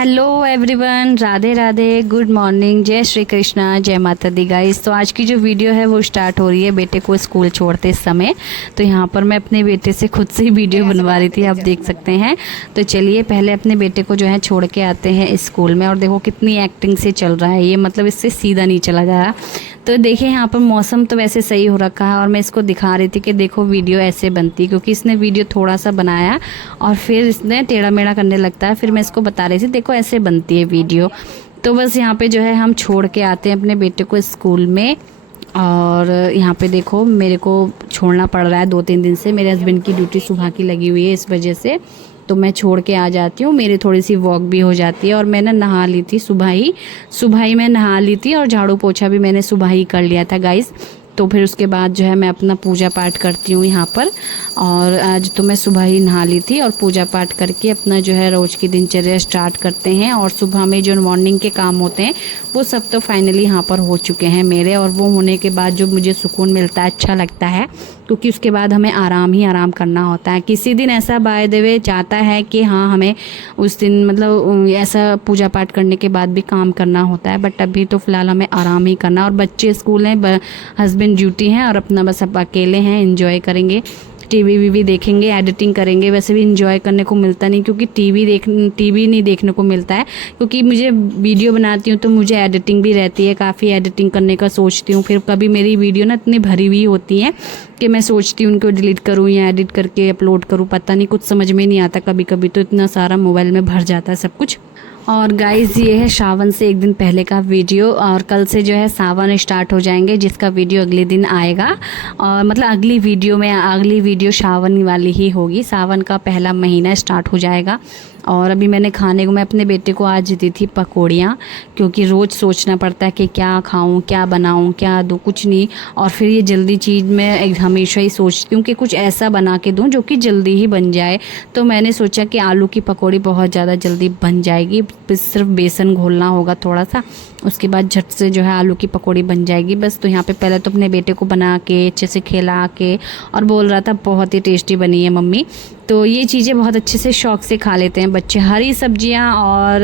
Hello everyone, Radhe Radhe, good morning, जय श्री कृष्णा, जय माता दी गाइस। तो आज की जो वीडियो है वो स्टार्ट हो रही है बेटे को स्कूल छोड़ते समय। तो यहाँ पर मैं अपने बेटे से खुद से ही वीडियो बनवा रही थी, आप देख सकते हैं। तो चलिए पहले अपने बेटे को जो है छोड़ के आते हैं स्कूल में। और देखो कितनी एक्टिंग से चल रहा है ये, मतलब इससे सीधा नहीं चला जा रहा। तो देखिए यहाँ पर मौसम तो वैसे सही हो रखा है और मैं इसको दिखा रही थी कि देखो वीडियो ऐसे बनती है, क्योंकि इसने वीडियो थोड़ा सा बनाया और फिर इसने टेढ़ा मेढ़ा करने लगता है। फिर मैं इसको बता रही थी देखो ऐसे बनती है वीडियो। तो बस यहाँ पे जो है हम छोड़ के आते हैं अपने बेटे को स्कूल में। और यहाँ पे देखो मेरे को छोड़ना पड़ रहा है 2-3 दिन से, मेरे हस्बैंड की ड्यूटी सुबह की लगी हुई है, इस वजह से तो मैं छोड़ के आ जाती हूँ। मेरी थोड़ी सी वॉक भी हो जाती है। और मैं ना नहा ली थी सुबह ही मैं नहा ली थी और झाड़ू पोछा भी मैंने सुबह ही कर लिया था गाइस। तो फिर उसके बाद जो है मैं अपना पूजा पाठ करती हूँ यहाँ पर। और आज तो मैं सुबह ही नहा ली थी और पूजा पाठ करके अपना जो है रोज़ की दिनचर्या स्टार्ट करते हैं। और सुबह में जो मॉर्निंग के काम होते हैं वो सब तो फाइनली यहाँ पर हो चुके हैं मेरे। और वो होने के बाद जो मुझे सुकून मिलता है, अच्छा लगता है, क्योंकि उसके बाद हमें आराम ही आराम करना होता है। किसी दिन ऐसा बाय द वे जाता है कि हाँ हमें उस दिन मतलब ऐसा पूजा पाठ करने के बाद भी काम करना होता है, बट अभी तो फ़िलहाल हमें आराम ही करना। और बच्चे स्कूल हैं, हस्बैंड ड्यूटी हैं और अपना बस अब अकेले हैं, एंजॉय करेंगे, टीवी वीवी देखेंगे, एडिटिंग करेंगे। वैसे भी इंजॉय करने को मिलता नहीं, क्योंकि टीवी नहीं देखने को मिलता है, क्योंकि मुझे वीडियो बनाती हूँ तो मुझे एडिटिंग भी रहती है, काफ़ी एडिटिंग करने का सोचती हूँ। फिर कभी मेरी वीडियो ना इतनी भरी हुई होती है कि मैं सोचती हूँ उनको डिलीट करूँ या एडिट करके अपलोड करूँ, पता नहीं कुछ समझ में नहीं आता। कभी कभी तो इतना सारा मोबाइल में भर जाता है सब कुछ। और गाइस ये है सावन से एक दिन पहले का वीडियो। और कल से जो है सावन स्टार्ट हो जाएंगे, जिसका वीडियो अगले दिन आएगा। और मतलब अगली वीडियो सावन वाली ही होगी। सावन का पहला महीना स्टार्ट हो जाएगा। और अभी मैंने खाने को, मैं अपने बेटे को आज दी थी पकौड़ियाँ, क्योंकि रोज़ सोचना पड़ता है कि क्या खाऊं, क्या बनाऊं, क्या दूं, कुछ नहीं। और फिर ये जल्दी चीज़ मैं हमेशा ही सोचती हूँ कि कुछ ऐसा बना के दूं जो कि जल्दी ही बन जाए। तो मैंने सोचा कि आलू की पकौड़ी बहुत ज़्यादा जल्दी बन जाएगी, सिर्फ बेसन घोलना होगा थोड़ा सा, उसके बाद झट से जो है आलू की पकौड़ी बन जाएगी बस। तो यहाँ पे पहले तो अपने बेटे को बना के अच्छे से खिला के, और बोल रहा था बहुत ही टेस्टी बनी है मम्मी। तो ये चीज़ें बहुत अच्छे से शौक़ से खा लेते हैं बच्चे, हरी सब्जियां और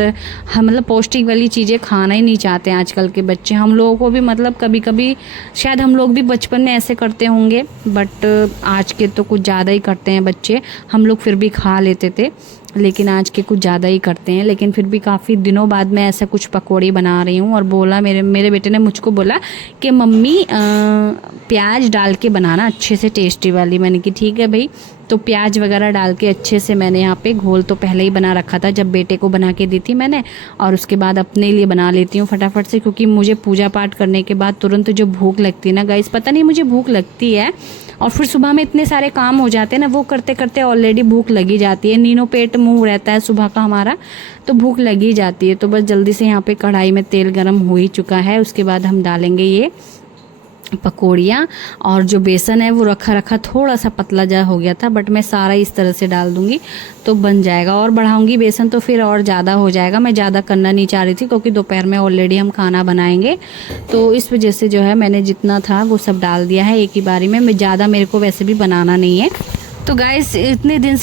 हम मतलब पौष्टिक वाली चीज़ें खाना ही नहीं चाहते हैं आजकल के बच्चे। हम लोगों को भी मतलब कभी कभी शायद हम लोग भी बचपन में ऐसे करते होंगे, बट आज के तो कुछ ज़्यादा ही करते हैं बच्चे। हम लोग फिर भी खा लेते थे, लेकिन आज के कुछ ज़्यादा ही करते हैं। लेकिन फिर भी काफ़ी दिनों बाद मैं ऐसा कुछ पकौड़ी बना रही हूँ। और बोला मेरे बेटे ने मुझको बोला कि मम्मी प्याज डाल के बनाना अच्छे से टेस्टी वाली। मैंने कि ठीक है भाई। तो प्याज वगैरह डाल के अच्छे से मैंने यहाँ पे घोल तो पहले ही बना रखा था, जब बेटे को बना के दी थी मैंने। और उसके बाद अपने लिए बना लेती हूँ फटाफट से, क्योंकि मुझे पूजा पाठ करने के बाद तुरंत जो भूख लगती है ना गाइस, पता नहीं मुझे भूख लगती है। और फिर सुबह में इतने सारे काम हो जाते हैं ना, वो करते करते ऑलरेडी भूख लगी जाती है। नीनो पेट मुंह रहता है सुबह का हमारा, तो भूख लगी जाती है। तो बस जल्दी से यहाँ पे कढ़ाई में तेल गरम हो ही चुका है। उसके बाद हम डालेंगे ये पकौड़ियाँ। और जो बेसन है वो रखा थोड़ा सा पतला जा हो गया था, बट मैं सारा इस तरह से डाल दूँगी तो बन जाएगा। और बढ़ाऊँगी बेसन तो फिर और ज़्यादा हो जाएगा। मैं ज़्यादा करना नहीं चाह रही थी, क्योंकि दोपहर में ऑलरेडी हम खाना बनाएंगे, तो इस वजह से जो है मैंने जितना था वो सब डाल दिया है एक ही बारी में। मैं ज़्यादा, मेरे को वैसे भी बनाना नहीं है। तो गाइस इतने दिन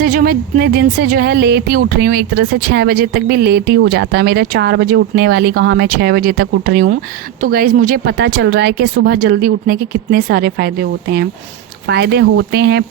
से जो है लेट ही उठ रही हूँ, एक तरह से 6 बजे तक भी लेट ही हो जाता है मेरा। 4 बजे उठने वाली कहाँ, मैं 6 बजे तक उठ रही हूँ। तो गाइस मुझे पता चल रहा है कि सुबह जल्दी उठने के कितने सारे फ़ायदे होते हैं।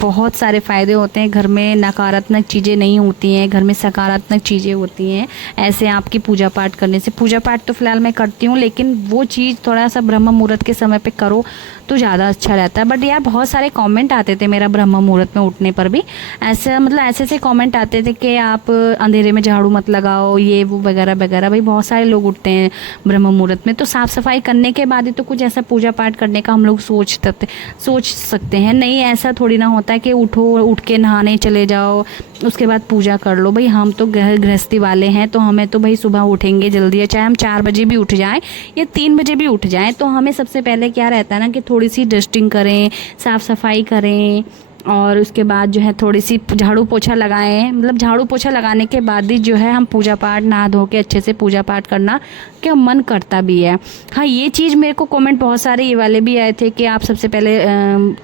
बहुत सारे फ़ायदे होते हैं। घर में नकारात्मक चीज़ें नहीं होती हैं, घर में सकारात्मक चीज़ें होती हैं। ऐसे आपकी पूजा पाठ करने से, पूजा पाठ तो फ़िलहाल मैं करती हूँ, लेकिन वो चीज़ थोड़ा सा ब्रह्म मुहूर्त के समय पे करो तो ज़्यादा अच्छा रहता है। बट यार बहुत सारे कमेंट आते थे मेरा ब्रह्म मुहूर्त में उठने पर भी, ऐसा मतलब ऐसे कमेंट आते थे कि आप अंधेरे में झाड़ू मत लगाओ, ये वो वगैरह वगैरह। भाई बहुत सारे लोग उठते हैं ब्रह्म मुहूर्त में, तो साफ़ सफाई करने के बाद ही तो कुछ ऐसा पूजा पाठ करने का हम लोग सोच सकते हैं। नहीं ऐसा थोड़ी ना होता है कि उठ के नहाने चले जाओ उसके बाद पूजा कर लो। भाई हम तो गृहस्थी वाले हैं, तो हमें तो भाई सुबह उठेंगे जल्दी, चाहे हम 4 बजे भी उठ जाएं या 3 बजे भी उठ जाएं, तो हमें सबसे पहले क्या रहता है ना कि थोड़ी सी डस्टिंग करें, साफ़ सफाई करें, और उसके बाद जो है थोड़ी सी झाड़ू पोछा लगाए हैं। मतलब झाड़ू पोछा लगाने के बाद ही जो है हम पूजा पाठ नहा धो के अच्छे से पूजा पाठ करना क्या मन करता भी है। हाँ, ये चीज़ मेरे को कमेंट बहुत सारे ये वाले भी आए थे कि आप सबसे पहले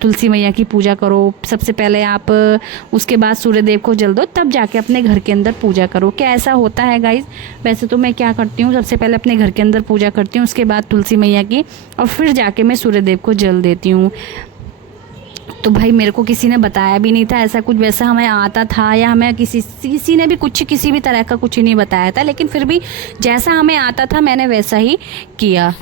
तुलसी मैया की पूजा करो, सबसे पहले आप उसके बाद सूर्यदेव को जल दो, तब जाके अपने घर के अंदर पूजा करो। क्या ऐसा होता है गाइज? वैसे तो मैं क्या करती हूँ, सबसे पहले अपने घर के अंदर पूजा करती हूँ, उसके बाद तुलसी मैया की, और फिर जाके मैं सूर्यदेव को जल देती हूँ। तो भाई मेरे को किसी ने बताया भी नहीं था ऐसा कुछ, वैसा हमें आता था या हमें किसी ने भी किसी भी तरह का कुछ नहीं बताया था, लेकिन फिर भी जैसा हमें आता था मैंने वैसा ही किया।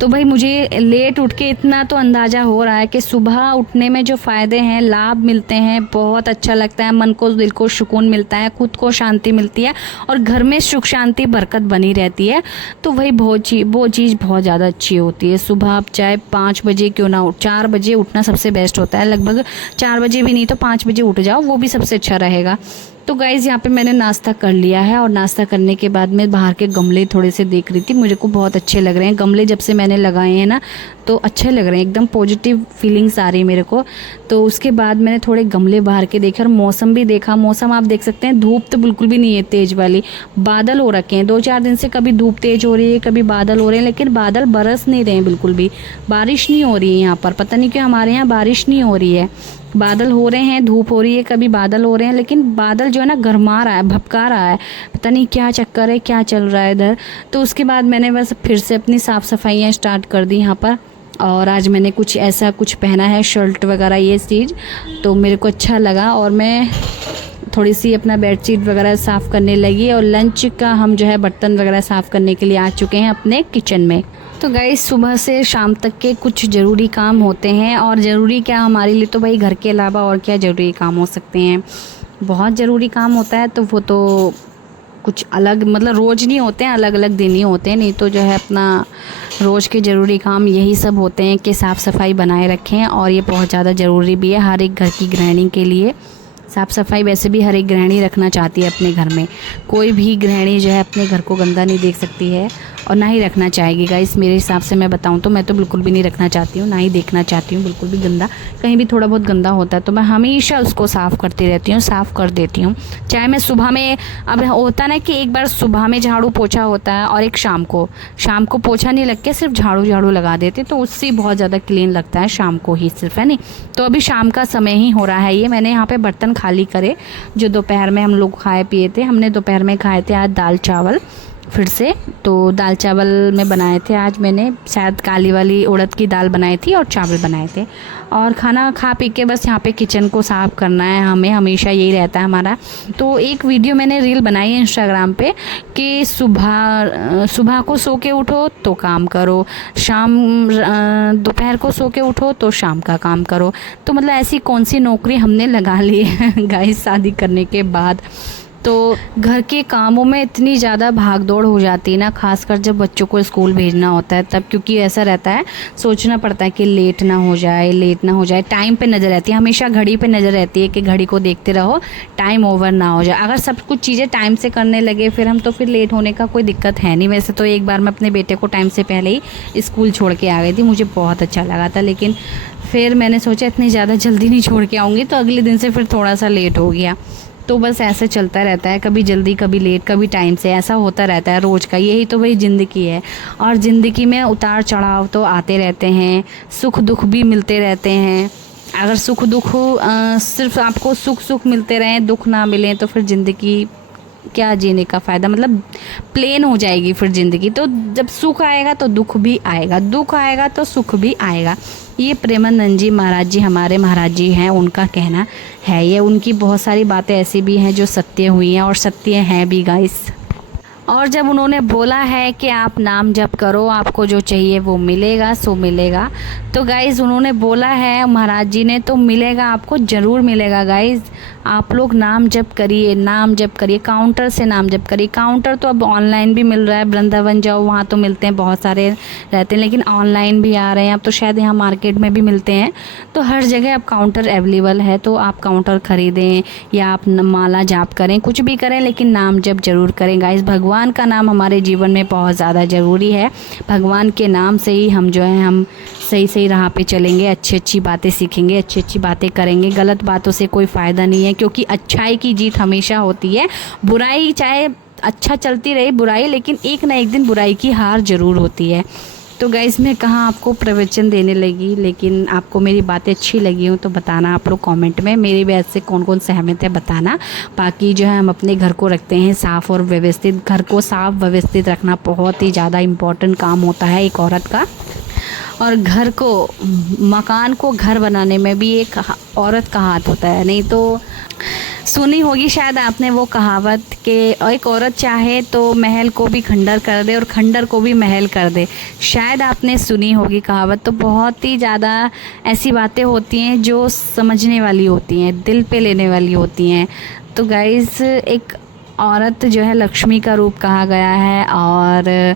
तो भाई मुझे लेट उठ के इतना तो अंदाज़ा हो रहा है कि सुबह उठने में जो फ़ायदे हैं, लाभ मिलते हैं, बहुत अच्छा लगता है, मन को दिल को सुकून मिलता है, खुद को शांति मिलती है और घर में सुख शांति बरकत बनी रहती है। तो वही वो चीज़ बहुत ज़्यादा अच्छी होती है। सुबह आप चाहे 5 बजे क्यों ना उठ, 4 बजे उठना सबसे बेस्ट होता है, लगभग 4 बजे भी नहीं तो 5 बजे उठ जाओ, वो भी सबसे अच्छा रहेगा। तो गाइज़ यहाँ पे मैंने नाश्ता कर लिया है और नाश्ता करने के बाद मैं बाहर के गमले थोड़े से देख रही थी, मुझे को बहुत अच्छे लग रहे हैं गमले। जब से मैंने लगाए हैं ना तो अच्छे लग रहे हैं, एकदम पॉजिटिव फीलिंग्स आ रही है मेरे को। तो उसके बाद मैंने थोड़े गमले बाहर के देखे और मौसम भी देखा। मौसम आप देख सकते हैं, धूप तो बिल्कुल भी नहीं है तेज़ वाली, बादल हो रखे हैं 2-4 दिन से, कभी धूप तेज़ हो रही है कभी बादल हो रहे हैं, लेकिन बादल बरस नहीं रहे हैं बिल्कुल भी, बारिश नहीं हो रही है यहाँ पर। पता नहीं क्यों हमारे यहाँ बारिश नहीं हो रही है, बादल हो रहे हैं, धूप हो रही है, कभी बादल हो रहे हैं, लेकिन बादल जो है ना गरमा रहा है, भपका रहा है, पता नहीं क्या चक्कर है, क्या चल रहा है इधर। तो उसके बाद मैंने बस फिर से अपनी साफ़ सफाइयाँ स्टार्ट कर दी यहाँ पर। और आज मैंने कुछ ऐसा कुछ पहना है, शर्ट वगैरह ये चीज़, तो मेरे को अच्छा लगा और मैं थोड़ी सी अपना बेडशीट वगैरह साफ़ करने लगी। और लंच का हम जो है बर्तन वगैरह साफ़ करने के लिए आ चुके हैं अपने किचन में। तो गाइस सुबह से शाम तक के कुछ ज़रूरी काम होते हैं, और ज़रूरी क्या हमारे लिए, तो भाई घर के अलावा और क्या ज़रूरी काम हो सकते हैं। बहुत ज़रूरी काम होता है तो वो तो कुछ अलग, मतलब रोज़ नहीं होते हैं, अलग अलग दिन ही होते हैं। नहीं तो जो है अपना रोज़ के ज़रूरी काम यही सब होते हैं कि साफ़ सफाई बनाए रखें, और ये बहुत ज़्यादा ज़रूरी भी है हर एक घर की गृहिणी के लिए। साफ़ सफाई वैसे भी हर एक गृहिणी रखना चाहती है अपने घर में, कोई भी गृहिणी जो है अपने घर को गंदा नहीं देख सकती है और ना ही रखना चाहेगी गाइस। मेरे हिसाब से मैं बताऊं तो मैं तो बिल्कुल भी नहीं रखना चाहती हूँ, ना ही देखना चाहती हूँ बिल्कुल भी गंदा। कहीं भी थोड़ा बहुत गंदा होता है तो मैं हमेशा उसको साफ़ करती रहती हूँ, साफ़ कर देती हूँ। चाहे मैं सुबह में, अब होता ना कि एक बार सुबह में झाड़ू पोछा होता है और एक शाम को पोछा नहीं लग के सिर्फ झाड़ू लगा देते, तो उससे बहुत ज़्यादा क्लीन लगता है शाम को ही सिर्फ, है नहीं। तो अभी शाम का समय ही हो रहा है ये। मैंने यहाँ पे बर्तन खाली करे जो दोपहर में हम लोग खाए पिए थे। हमने दोपहर में खाए थे आज दाल चावल फिर से, तो दाल चावल में बनाए थे आज मैंने, शायद काली वाली उड़द की दाल बनाई थी और चावल बनाए थे। और खाना खा पी के बस यहाँ पे किचन को साफ़ करना है हमें, हमेशा यही रहता है हमारा। तो एक वीडियो मैंने रील बनाई है इंस्टाग्राम पे कि सुबह को सो के उठो तो काम करो, दोपहर को सो के उठो तो शाम का काम करो। तो मतलब ऐसी कौन सी नौकरी हमने लगा ली है गाइस शादी करने के बाद। तो घर के कामों में इतनी ज़्यादा भाग दौड़ हो जाती है ना, खासकर जब बच्चों को स्कूल भेजना होता है तब, क्योंकि ऐसा रहता है सोचना पड़ता है कि लेट ना हो जाए। टाइम पे नज़र रहती है, हमेशा घड़ी पे नज़र रहती है कि घड़ी को देखते रहो, टाइम ओवर ना हो जाए। अगर सब कुछ चीज़ें टाइम से करने लगे फिर लेट होने का कोई दिक्कत है नहीं। वैसे तो एक बार मैं अपने बेटे को टाइम से पहले ही स्कूल छोड़ के आ गई थी, मुझे बहुत अच्छा लगा था, लेकिन फिर मैंने सोचा इतनी ज़्यादा जल्दी नहीं छोड़ के आऊँगी, तो अगले दिन से फिर थोड़ा सा लेट हो गया। तो बस ऐसे चलता रहता है, कभी जल्दी कभी लेट कभी टाइम से, ऐसा होता रहता है रोज़ का, यही तो भाई ज़िंदगी है। और ज़िंदगी में उतार चढ़ाव तो आते रहते हैं, सुख दुख भी मिलते रहते हैं। अगर सुख दुख सिर्फ आपको सुख मिलते रहें, दुख ना मिले, तो फिर ज़िंदगी क्या जीने का फ़ायदा, मतलब प्लेन हो जाएगी फिर ज़िंदगी। तो जब सुख आएगा तो दुख भी आएगा, दुख आएगा तो सुख भी आएगा। ये प्रेमानंद जी महाराज जी हमारे महाराज जी हैं, उनका कहना है ये। उनकी बहुत सारी बातें ऐसी भी हैं जो सत्य हुई हैं और सत्य हैं भी गाइस। और जब उन्होंने बोला है कि आप नाम जप करो, आपको जो चाहिए वो मिलेगा सो मिलेगा, तो गाइज़ उन्होंने बोला है महाराज जी ने, तो मिलेगा, आपको ज़रूर मिलेगा गाइज़। आप लोग नाम जप करिए, नाम जप करिए, काउंटर से नाम जप करिए। काउंटर तो अब ऑनलाइन भी मिल रहा है, वृंदावन जाओ वहाँ तो मिलते हैं, बहुत सारे रहते हैं, लेकिन ऑनलाइन भी आ रहे हैं अब तो, शायद यहाँ मार्केट में भी मिलते हैं। तो हर जगह अब काउंटर अवेलेबल है, तो आप काउंटर ख़रीदें या आप माला जाप करें, कुछ भी करें, लेकिन नाम जप जरूर करें गाइस। भगवान का नाम हमारे जीवन में बहुत ज़्यादा ज़रूरी है। भगवान के नाम से ही हम जो है हम सही सही राह पे चलेंगे, अच्छी अच्छी बातें सीखेंगे, अच्छी अच्छी बातें करेंगे। गलत बातों से कोई फ़ायदा नहीं है, क्योंकि अच्छाई की जीत हमेशा होती है। बुराई चाहे अच्छा चलती रहे बुराई, लेकिन एक ना एक दिन बुराई की हार ज़रूर होती है। तो गाइस मैं कहाँ आपको प्रवचन देने लगी, लेकिन आपको मेरी बातें अच्छी लगी हो तो बताना आप लोग कमेंट में। मेरी बात से कौन कौन सहमत है बताना। बाकी जो है हम अपने घर को रखते हैं साफ़ और व्यवस्थित। घर को साफ़ व्यवस्थित रखना बहुत ही ज़्यादा इम्पॉर्टेंट काम होता है एक औरत का। और घर को, मकान को घर बनाने में भी एक औरत का हाथ होता है। नहीं तो सुनी होगी शायद आपने वो कहावत कि एक औरत चाहे तो महल को भी खंडर कर दे और खंडर को भी महल कर दे। शायद आपने सुनी होगी कहावत। तो बहुत ही ज़्यादा ऐसी बातें होती हैं जो समझने वाली होती हैं, दिल पे लेने वाली होती हैं। तो गाइस एक औरत जो है लक्ष्मी का रूप कहा गया है, और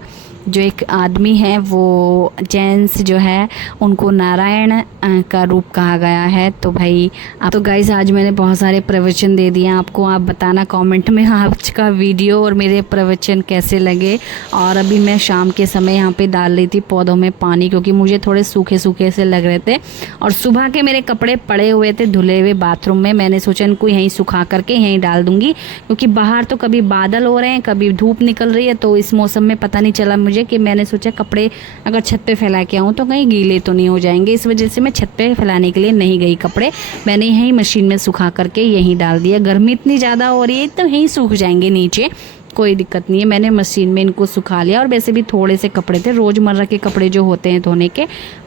जो एक आदमी है वो जेंट्स जो है उनको नारायण का रूप कहा गया है। तो भाई आप तो गाइस आज मैंने बहुत सारे प्रवचन दे दिए आपको। आप बताना कमेंट में आज का वीडियो और मेरे प्रवचन कैसे लगे। और अभी मैं शाम के समय यहाँ पे डाल रही थी पौधों में पानी, क्योंकि मुझे थोड़े सूखे सूखे से लग रहे थे, और सुबह के मेरे कपड़े पड़े हुए थे धुले हुए बाथरूम में। मैंने सोचा इनको यहीं सुखा करके यहीं डाल दूँगी, क्योंकि बाहर तो कभी बादल हो रहे हैं, कभी धूप निकल रही है, तो इस मौसम में पता नहीं चला मुझे कि मैंने सोचा कपड़े अगर छत पे फैला के आऊँ तो कहीं गीले तो नहीं हो जाएंगे। इस वजह से मैं छत पे फैलाने के लिए नहीं गई कपड़े, मैंने यहीं मशीन में सुखा करके यहीं डाल दिया। गर्मी इतनी ज़्यादा हो रही है तो यहीं सूख जाएंगे नीचे, कोई दिक्कत नहीं है। मैंने मशीन में इनको सुखा लिया। और वैसे भी थोड़े से कपड़े थे, रोज़मर्रा के कपड़े जो होते हैं धोने के,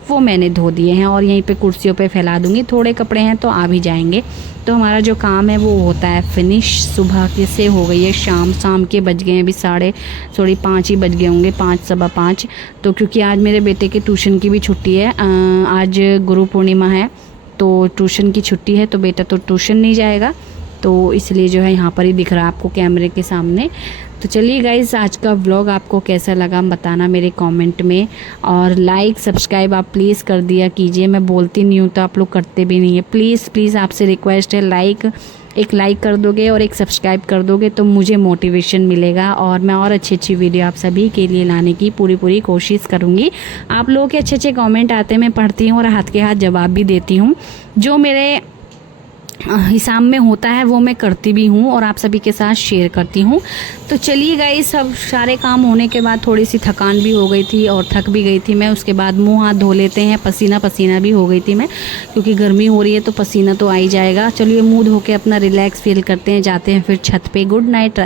वो मैंने धो दिए हैं और यहीं पे कुर्सियों पे फैला दूँगी। थोड़े कपड़े हैं तो आ भी जाएंगे। तो हमारा जो काम है वो होता है फिनिश। सुबह के से हो गई है शाम के बज गए हैं अभी 5:30 ही बज गए होंगे, 5 सवा 5। तो क्योंकि आज मेरे बेटे के ट्यूशन की भी छुट्टी है, आज गुरु पूर्णिमा है तो ट्यूशन की छुट्टी है, तो बेटा तो ट्यूशन नहीं जाएगा, तो इसलिए जो है यहाँ पर ही दिख रहा है आपको कैमरे के सामने। तो चलिए गाइस आज का व्लॉग आपको कैसा लगा बताना मेरे कमेंट में, और लाइक सब्सक्राइब आप प्लीज़ कर दिया कीजिए। मैं बोलती नहीं हूँ तो आप लोग करते भी नहीं है। प्लीज़ आपसे रिक्वेस्ट है, एक लाइक कर दोगे और एक सब्सक्राइब कर दोगे तो मुझे मोटिवेशन मिलेगा, और मैं और अच्छी अच्छी वीडियो आप सभी के लिए लाने की पूरी कोशिश करूँगी। आप लोगों के अच्छे कमेंट आते हैं, मैं पढ़ती हूँ और हाथ के हाथ जवाब भी देती हूँ। जो मेरे हिसाब में होता है वो मैं करती भी हूँ और आप सभी के साथ शेयर करती हूँ। तो चलिए गाइस सब सारे काम होने के बाद थोड़ी सी थकान भी हो गई थी और थक भी गई थी मैं। उसके बाद मुंह हाथ धो लेते हैं, पसीना भी हो गई थी मैं, क्योंकि गर्मी हो रही है तो पसीना तो आ ही जाएगा। चलिए मुंह धो के अपना रिलैक्स फील करते हैं, जाते हैं फिर छत पे। Good night.